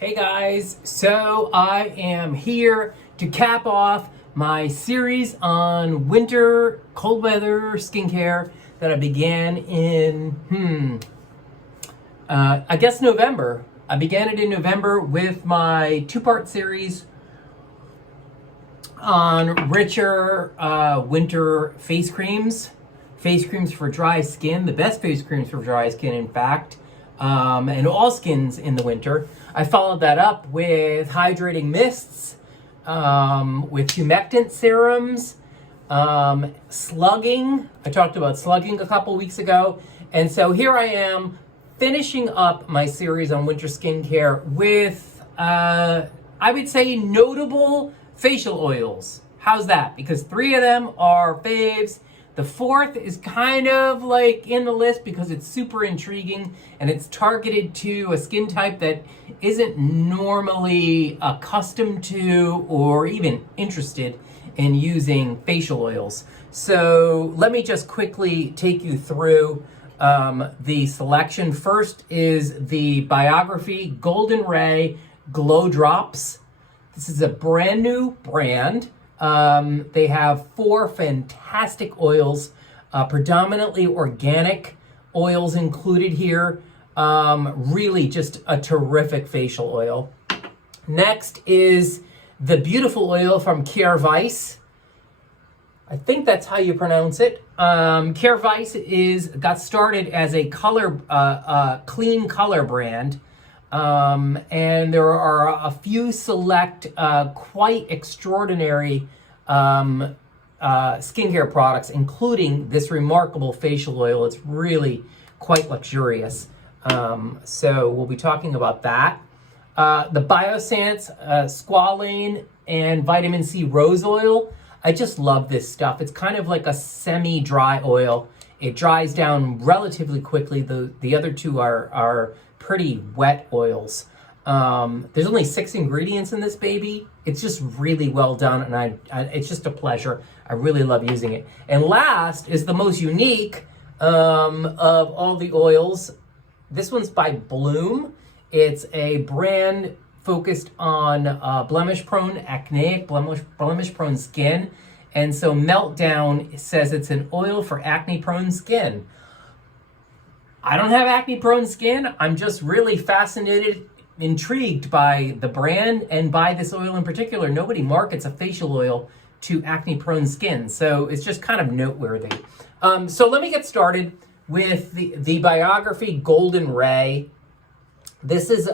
Hey guys, so I am here to cap off my series on winter cold weather skincare that I began in, I guess November. I began it in November with my two-part series on richer winter face creams for dry skin, the best face creams for dry skin, in fact, and all skins in the winter. I followed that up with hydrating mists, with humectant serums, slugging. I talked about slugging a couple weeks ago. And so here I am finishing up my series on winter skincare with, I would say, notable facial oils. How's that? Because 3 of them are faves. The 4th is kind of like in the list because it's super intriguing and it's targeted to a skin type that isn't normally accustomed to or even interested in using facial oils. So let me just quickly take you through the selection. First is the Biossance Golden Ray Glow Drops. This is a brand new brand. They have 4 fantastic oils, predominantly organic oils included here. Really just a terrific facial oil. Next is the beautiful oil from Kjaer Weis. I think that's how you pronounce it. Kjaer Weis got started as a clean color brand. And there are a few select, quite extraordinary skincare products, including this remarkable facial oil. It's really quite luxurious. So we'll be talking about that. The Biossance Squalane and Vitamin C Rose Oil. I just love this stuff. It's kind of like a semi-dry oil. It dries down relatively quickly. The other two are pretty wet oils. There's only 6 ingredients in this baby. It's just really well done, and it's just a pleasure. I really love using it. And last is the most unique of all the oils. This one's by Bloom. It's a brand focused on blemish-prone, acneic, blemish-prone skin. And so Meltdown says it's an oil for acne-prone skin. I don't have acne-prone skin. I'm just really fascinated, intrigued by the brand and by this oil in particular. Nobody markets a facial oil to acne-prone skin, so it's just kind of noteworthy. So let me get started with the Biossance Golden Ray. This is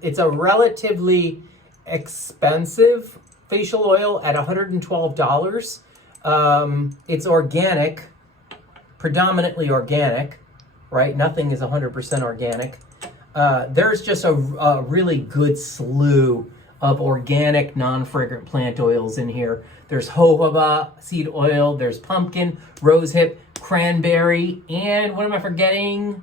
it's a relatively expensive facial oil at $112. It's organic, predominantly organic. Right? Nothing is 100% organic. There's just a really good slew of organic, non-fragrant plant oils in here. There's jojoba seed oil, there's pumpkin, rosehip, cranberry, and what am I forgetting?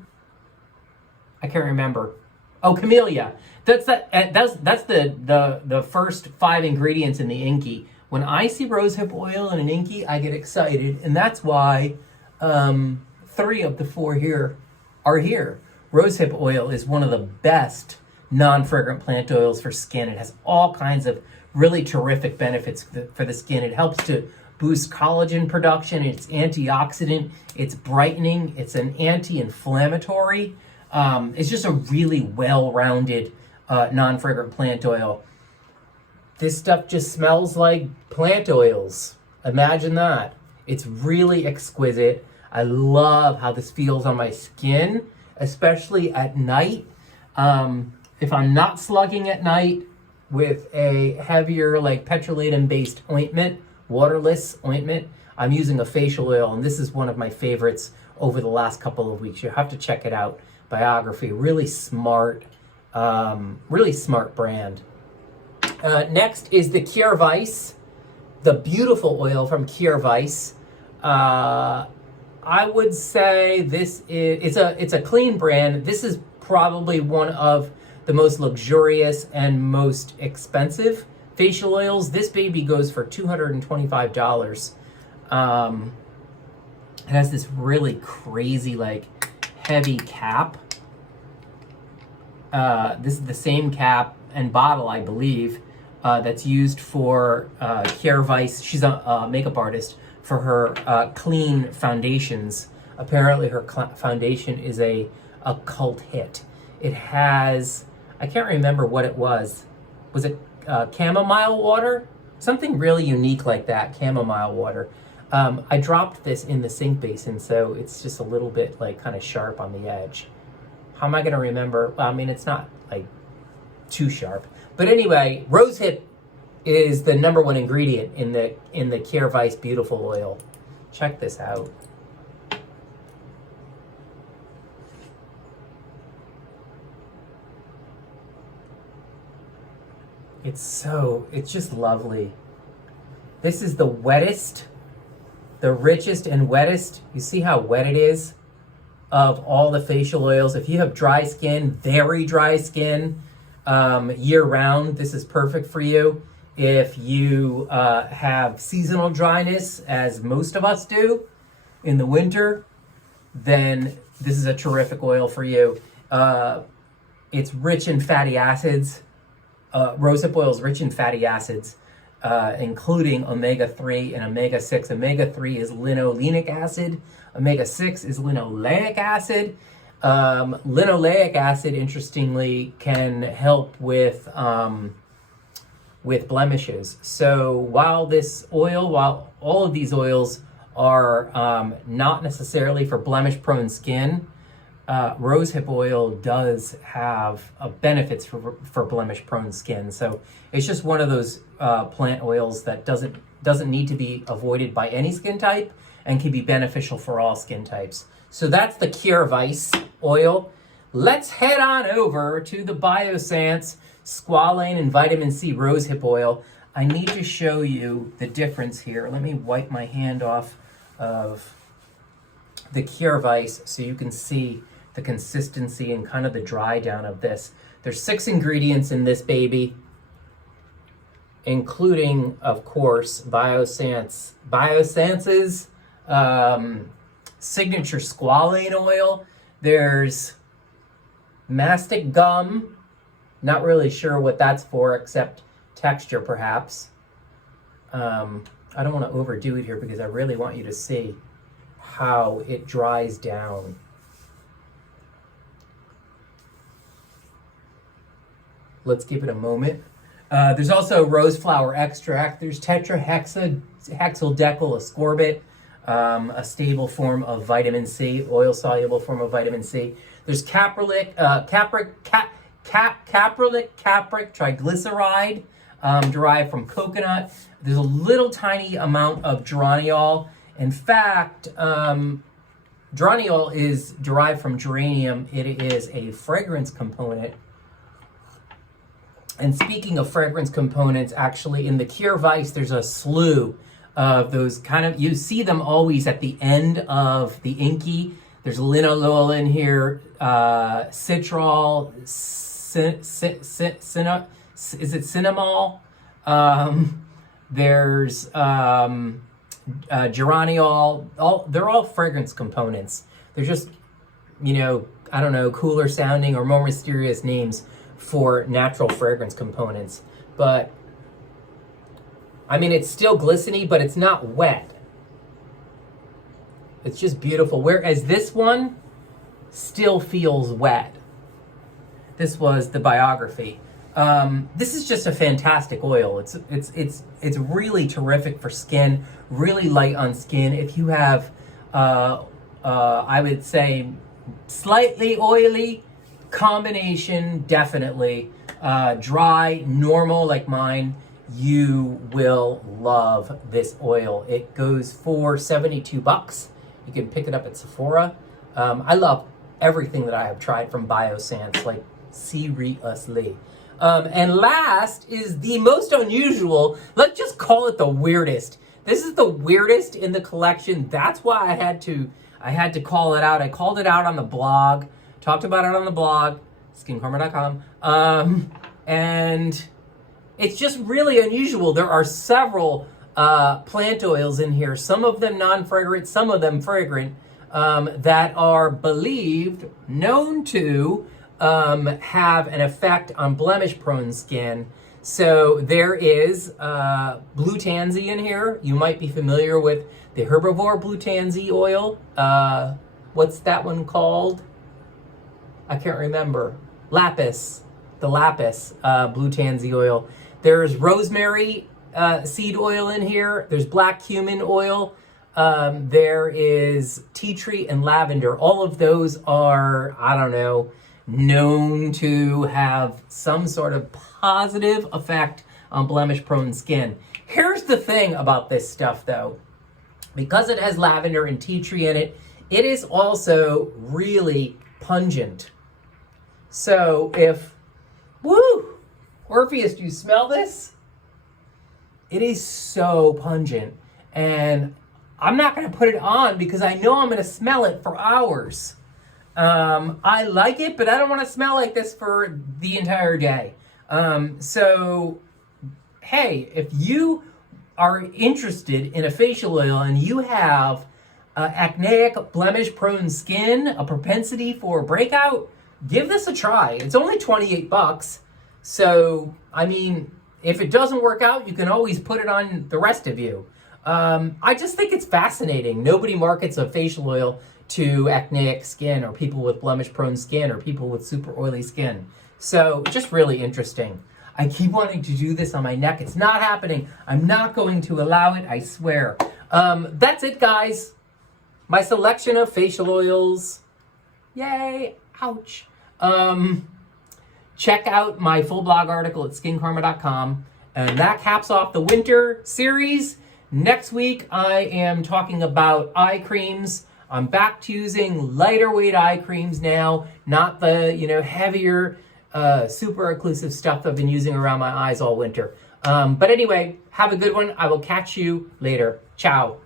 I can't remember. Oh, camellia. That's the first 5 ingredients in the Inky. When I see rosehip oil in an Inky, I get excited, and that's why 3 of the 4 here are here. Rosehip oil is one of the best non-fragrant plant oils for skin. It has all kinds of really terrific benefits for the skin. It helps to boost collagen production. It's antioxidant. It's brightening. It's an anti-inflammatory. It's just a really well-rounded non-fragrant plant oil. This stuff just smells like plant oils. Imagine that. It's really exquisite. I love how this feels on my skin, especially at night. If I'm not slugging at night with a heavier, like petrolatum-based ointment, waterless ointment, I'm using a facial oil, and this is one of my favorites over the last couple of weeks. You have to check it out. Biossance, really smart brand. Next is the Kjaer Weis, the beautiful oil from Kjaer Weis. I would say this is it's a clean brand. This is probably one of the most luxurious and most expensive facial oils. This baby goes for $225. It has this really crazy, like, heavy cap. This is the same cap and bottle, I believe, that's used for Kjaer Weis. She's a makeup artist for her clean foundations. Apparently her foundation is a cult hit. It has, I can't remember what it was. Was it chamomile water? Something really unique like that, chamomile water. I dropped this in the sink basin, so it's just a little bit like kind of sharp on the edge. How am I gonna remember? Well, I mean, it's not like too sharp. But anyway, rosehip is the #1 ingredient in the Kjaer Weis Beautiful Oil. Check this out. It's just lovely. This is the wettest, the richest and wettest. You see how wet it is of all the facial oils. If you have dry skin, very dry skin, year round, this is perfect for you. If you have seasonal dryness, as most of us do in the winter, then this is a terrific oil for you. It's rich in fatty acids. Rosehip oil is rich in fatty acids, including omega-3 and omega-6. Omega-3 is linoleic acid. Omega-6 is linoleic acid. Linoleic acid, interestingly, can help with blemishes. So while all of these oils are not necessarily for blemish-prone skin, rosehip oil does have benefits for blemish-prone skin. So it's just one of those plant oils that doesn't need to be avoided by any skin type and can be beneficial for all skin types. So that's the Kjaer Weis oil. Let's head on over to the Biossance Squalane and Vitamin C Rosehip Oil. I need to show you the difference here. Let me wipe my hand off of the Kjaer Weis so you can see the consistency and kind of the dry down of this. There's 6 ingredients in this baby, including, of course, Biossance's signature squalane oil. There's mastic gum. Not really sure what that's for, except texture, perhaps. I don't want to overdo it here because I really want you to see how it dries down. Let's give it a moment. There's also rose flower extract. There's tetrahexyl decyl ascorbate, a stable form of vitamin C, oil-soluble form of vitamin C. There's capric triglyceride, derived from coconut. There's a little tiny amount of geraniol. In fact, geraniol is derived from geranium. It is a fragrance component. And speaking of fragrance components, actually in the Kjaer Weis, there's a slew of those kind of, you see them always at the end of the inky. There's linalool in here, citrol, is it cinnamol? There's geraniol. They're all fragrance components. They're just, I don't know, cooler sounding or more mysterious names for natural fragrance components. But I mean, it's still glistening, but it's not wet. It's just beautiful. Whereas this one still feels wet. This was the biography. This is just a fantastic oil. It's really terrific for skin, really light on skin. If you have, I would say, slightly oily combination, definitely. Dry, normal like mine, you will love this oil. It goes for $72. You can pick it up at Sephora. I love everything that I have tried from Biossance, like seriously. And last is the most unusual. Let's just call it the weirdest. This is the weirdest in the collection. That's why I had to call it out. I called it out on the blog, talked about it on the blog, SKINCARMA.com. And it's just really unusual. There are several plant oils in here, some of them non-fragrant, some of them fragrant, that are known to have an effect on blemish-prone skin. So there is blue tansy in here. You might be familiar with the herbivore blue tansy oil. What's that one called? I can't remember. Lapis, the lapis blue tansy oil. There's rosemary seed oil in here. There's black cumin oil. There is tea tree and lavender. All of those are, I don't know, known to have some sort of positive effect on blemish-prone skin. Here's the thing about this stuff, though. Because it has lavender and tea tree in it, it is also really pungent. So if, woo, Orpheus, do you smell this? It is so pungent. And I'm not going to put it on because I know I'm going to smell it for hours. I like it, but I don't want to smell like this for the entire day. So, hey, if you are interested in a facial oil and you have acneic, blemish-prone skin, a propensity for breakout, give this a try. It's only 28 bucks. So, I mean, if it doesn't work out, you can always put it on the rest of you. I just think it's fascinating. Nobody markets a facial oil to acneic skin or people with blemish-prone skin or people with super oily skin. So, just really interesting. I keep wanting to do this on my neck. It's not happening. I'm not going to allow it, I swear. That's it, guys. My selection of facial oils. Yay. Ouch. Check out my full blog article at SKINCARMA.com. And that caps off the winter series. Next week, I am talking about eye creams. I'm back to using lighter weight eye creams now, not the, heavier, super occlusive stuff I've been using around my eyes all winter. But anyway, have a good one. I will catch you later. Ciao.